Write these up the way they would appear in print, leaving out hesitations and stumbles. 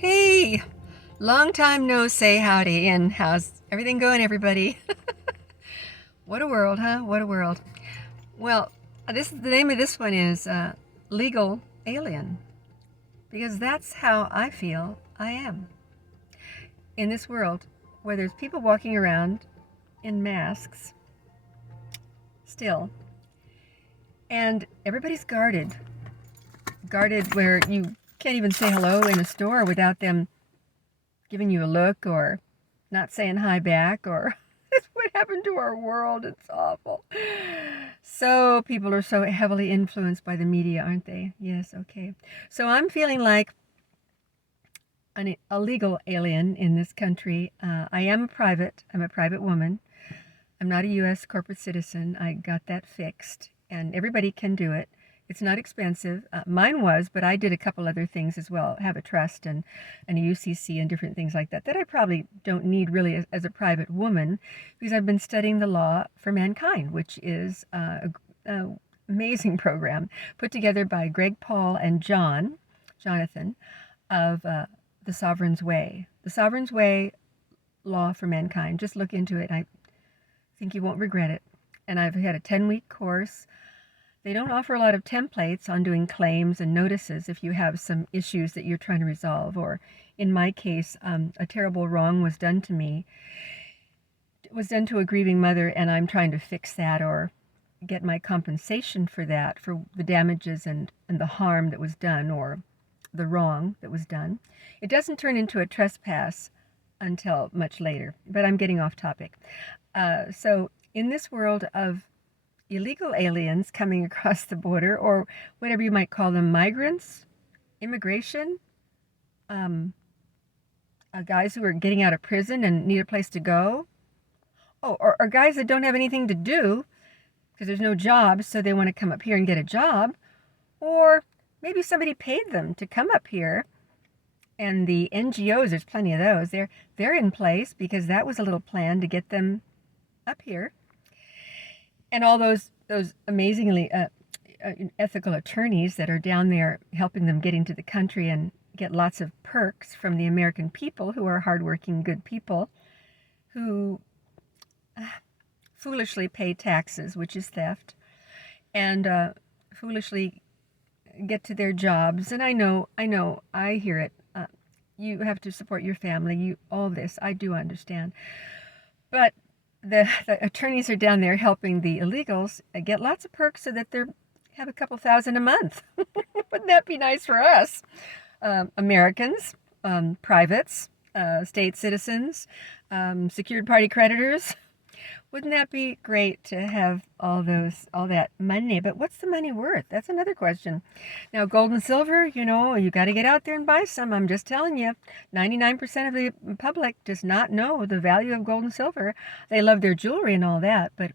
Hey, long time no say howdy, and how's everything going, everybody? What a world, huh? What a world. Well, the name of this one is Legal Alien, because that's how I feel I am in this world where there's people walking around in masks still, and everybody's guarded where you can't even say hello in a store without them giving you a look or not saying hi back or what happened to our world. It's awful. So people are so heavily influenced by the media, aren't they? Yes, okay. So I'm feeling like a legal alien in this country. I'm a private woman. I'm not a U.S. corporate citizen. I got that fixed, and everybody can do it. It's not expensive. Mine was, but I did a couple other things as well. Have a trust and a UCC and different things like that I probably don't need really as a private woman, because I've been studying the law for mankind, which is a amazing program put together by Greg Paul and Jonathan of The Sovereign's Way. The Sovereign's Way Law for Mankind. Just look into it. I think you won't regret it. And I've had a 10-week course. They don't offer a lot of templates on doing claims and notices if you have some issues that you're trying to resolve, or in my case, a terrible wrong was done to me. It was done to a grieving mother, and I'm trying to fix that or get my compensation for that, for the damages and the harm that was done, or the wrong that was done. It doesn't turn into a trespass until much later, but I'm getting off topic. So in this world of illegal aliens coming across the border, or whatever you might call them, migrants, immigration, guys who are getting out of prison and need a place to go, or guys that don't have anything to do because there's no jobs, so they want to come up here and get a job, or maybe somebody paid them to come up here. And the NGOs, there's plenty of those. They're in place because that was a little plan to get them up here. And all those amazingly ethical attorneys that are down there helping them get into the country and get lots of perks from the American people, who are hardworking, good people, who foolishly pay taxes, which is theft, and foolishly get to their jobs. And I know, I hear it. You have to support your family. All this, I do understand. But the attorneys are down there helping the illegals get lots of perks so that they have a couple thousand a month. Wouldn't that be nice for us? Americans, privates, state citizens, secured party creditors. Wouldn't that be great to have all that money? But what's the money worth? That's another question. Now, gold and silver, you got to get out there and buy some. I'm just telling you, 99% of the public does not know the value of gold and silver. They love their jewelry and all that, but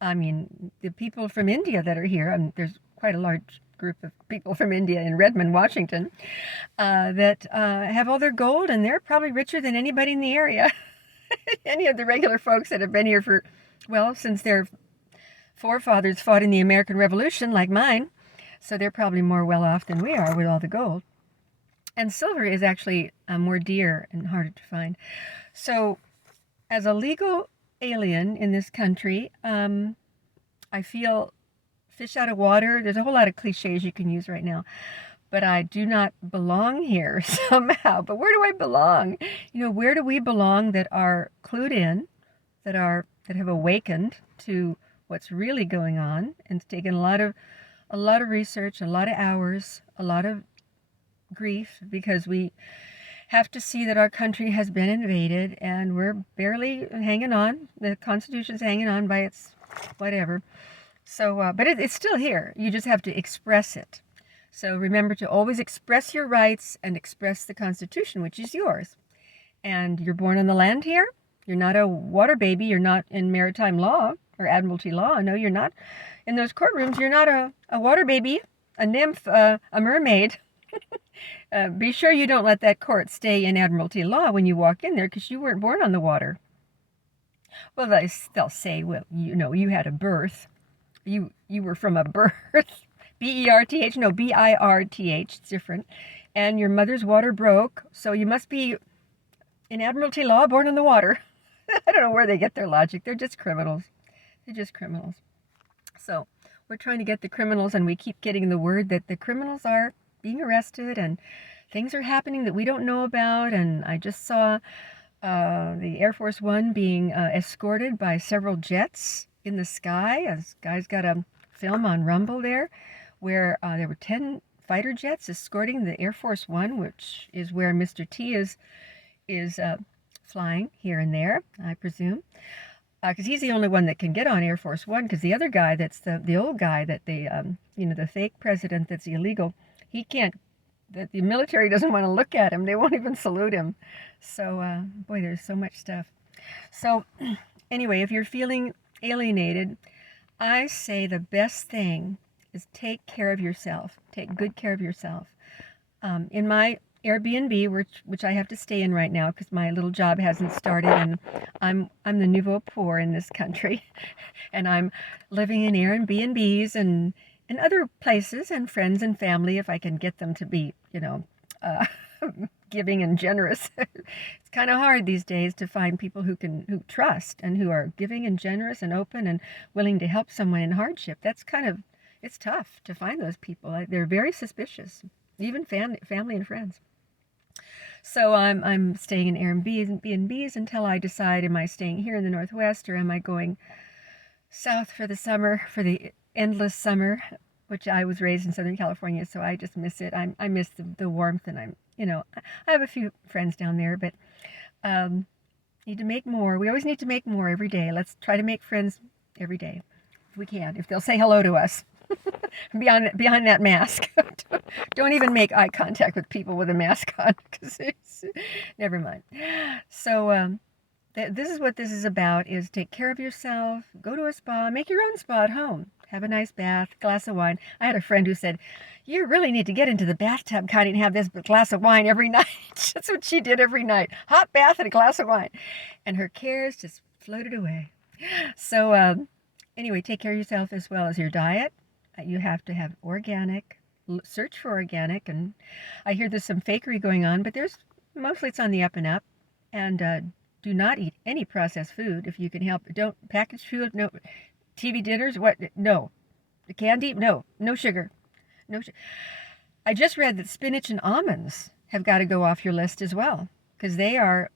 I mean, the people from India that are here, there's quite a large group of people from India in Redmond, Washington, that have all their gold, and they're probably richer than anybody in the area. Any of the regular folks that have been here since their forefathers fought in the American Revolution, like mine. So they're probably more well off than we are with all the gold. And silver is actually more dear and harder to find. So as a legal alien in this country, I feel fish out of water. There's a whole lot of cliches you can use right now. But I do not belong here somehow. But where do I belong? Where do we belong that are clued in, that have awakened to what's really going on, and it's taken a lot of research, a lot of hours, a lot of grief, because we have to see that our country has been invaded and we're barely hanging on. The Constitution's hanging on by its whatever. So, but it's still here. You just have to express it. So remember to always express your rights and express the Constitution, which is yours. And you're born on the land here. You're not a water baby. You're not in maritime law or admiralty law. No, you're not in those courtrooms. You're not a water baby, a nymph, a mermaid. Be sure you don't let that court stay in admiralty law when you walk in there, because you weren't born on the water. Well, they'll say, well, you had a birth. You were from a birth. B-E-R-T-H, no, B-I-R-T-H, it's different. and your mother's water broke, so you must be in Admiralty law, born in the water. I don't know where they get their logic. They're just criminals. They're just criminals. So we're trying to get the criminals, and we keep getting the word that the criminals are being arrested and things are happening that we don't know about. And I just saw the Air Force One being escorted by several jets in the sky. As guys got a film on Rumble there, where there were 10 fighter jets escorting the Air Force One, which is where Mr. T is flying here and there, I presume, because he's the only one that can get on Air Force One. Because the other guy, that's the old guy that they, the fake president that's illegal, he can't. That the military doesn't want to look at him. They won't even salute him. So, boy, there's so much stuff. So, anyway, if you're feeling alienated, I say the best thing is take care of yourself. Take good care of yourself. In my Airbnb, which I have to stay in right now because my little job hasn't started, and I'm the nouveau poor in this country, and I'm living in Airbnbs and other places, and friends and family, if I can get them to be, giving and generous. It's kind of hard these days to find people who trust and who are giving and generous and open and willing to help someone in hardship. It's tough to find those people. They're very suspicious, even family and friends. So I'm staying in Airbnbs until I decide, am I staying here in the Northwest or am I going south for the summer, for the endless summer, which I was raised in Southern California, so I just miss it. I miss the warmth, and I have a few friends down there, but need to make more. We always need to make more every day. Let's try to make friends every day if we can, if they'll say hello to us. behind that mask. Don't even make eye contact with people with a mask on, because never mind. So this is what this is about, is take care of yourself, go to a spa, make your own spa at home, have a nice bath, glass of wine. I had a friend who said, you really need to get into the bathtub kind and have this glass of wine every night. That's what she did every night, hot bath and a glass of wine, and her cares just floated away. So anyway, take care of yourself as well as your diet. You have to have organic, search for organic, and I hear there's some fakery going on, but mostly it's on the up and up. And do not eat any processed food if you can help. Don't package food, no. TV dinners, what? No. Candy, no. No sugar. No sugar. I just read that spinach and almonds have got to go off your list as well, because they are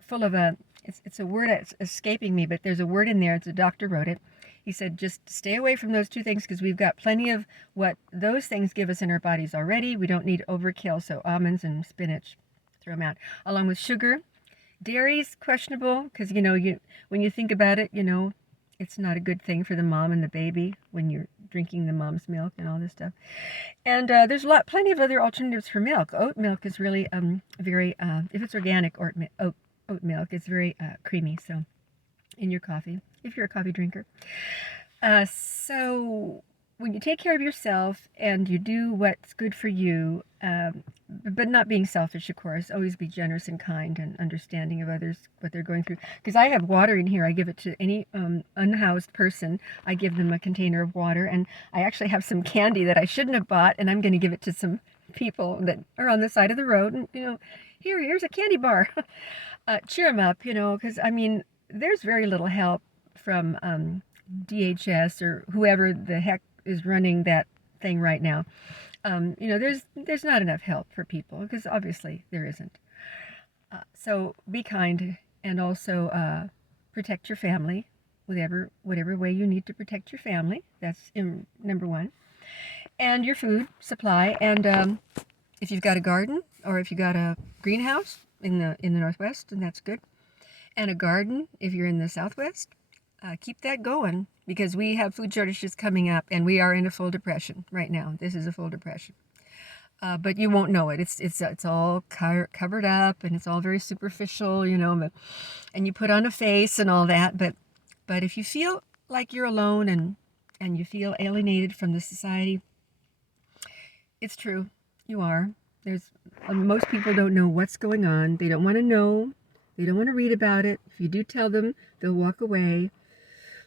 full of it's a word that's escaping me, but there's a word in there. The doctor wrote it. He said, just stay away from those two things, because we've got plenty of what those things give us in our bodies already. We don't need overkill. So almonds and spinach, throw them out. Along with sugar. Dairy's questionable, because, when you think about it, it's not a good thing for the mom and the baby when you're drinking the mom's milk and all this stuff. And there's plenty of other alternatives for milk. Oat milk is really very, if it's organic oat milk, it's very creamy. So in your coffee, if you're a coffee drinker. So when you take care of yourself and you do what's good for you, but not being selfish, of course, always be generous and kind and understanding of others, what they're going through. Because I have water in here. I give it to any unhoused person. I give them a container of water. And I actually have some candy that I shouldn't have bought, and I'm going to give it to some people that are on the side of the road. And, here's a candy bar. Cheer them up, because, there's very little help from DHS or whoever the heck is running that thing right now. There's not enough help for people, because obviously there isn't. So be kind, and also protect your family, whatever way you need to protect your family. That's number one. And your food supply, and if you've got a garden or if you've got a greenhouse in the Northwest, and that's good. And a garden if you're in the Southwest, keep that going, because we have food shortages coming up, and we are in a full depression right now. This is a full depression, but you won't know it. It's all covered up, and it's all very superficial, and you put on a face and all that. But if you feel like you're alone and you feel alienated from the society, it's true. You are. Most people don't know what's going on. They don't want to know. They don't want to read about it. If you do tell them, they'll walk away.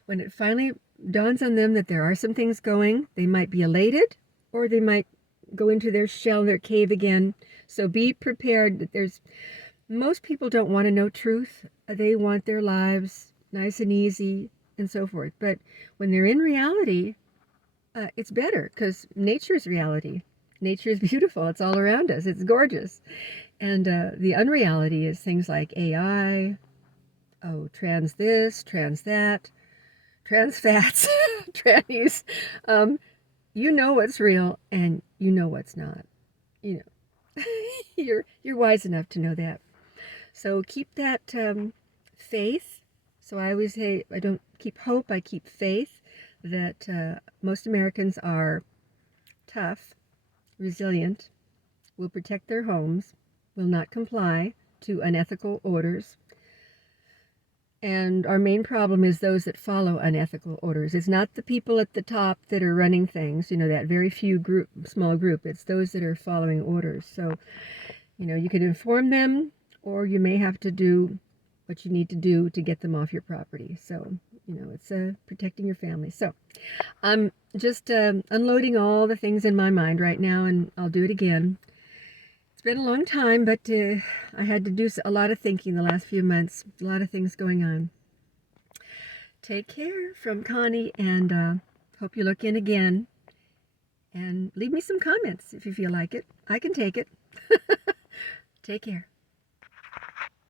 When it finally dawns on them that there are some things going, they might be elated, or they might go into their shell, their cave again. So be prepared. Most people don't want to know truth. They want their lives nice and easy and so forth. But when they're in reality, it's better because nature is reality. Nature is beautiful. It's all around us. It's gorgeous. And the unreality is things like AI, trans this, trans that, trans fats, trannies. You know what's real and you know what's not. You know, you're wise enough to know that. So keep that faith. So I always say I don't keep hope, I keep faith that most Americans are tough, resilient, will protect their homes, will not comply to unethical orders. And our main problem is those that follow unethical orders. It's not the people at the top that are running things, that very small group. It's those that are following orders. So, you can inform them, or you may have to do what you need to do to get them off your property. So, it's protecting your family. So, I'm just unloading all the things in my mind right now, and I'll do it again. It's been a long time, but I had to do a lot of thinking the last few months. A lot of things going on. Take care from Connie, and hope you look in again. And leave me some comments if you feel like it. I can take it. Take care.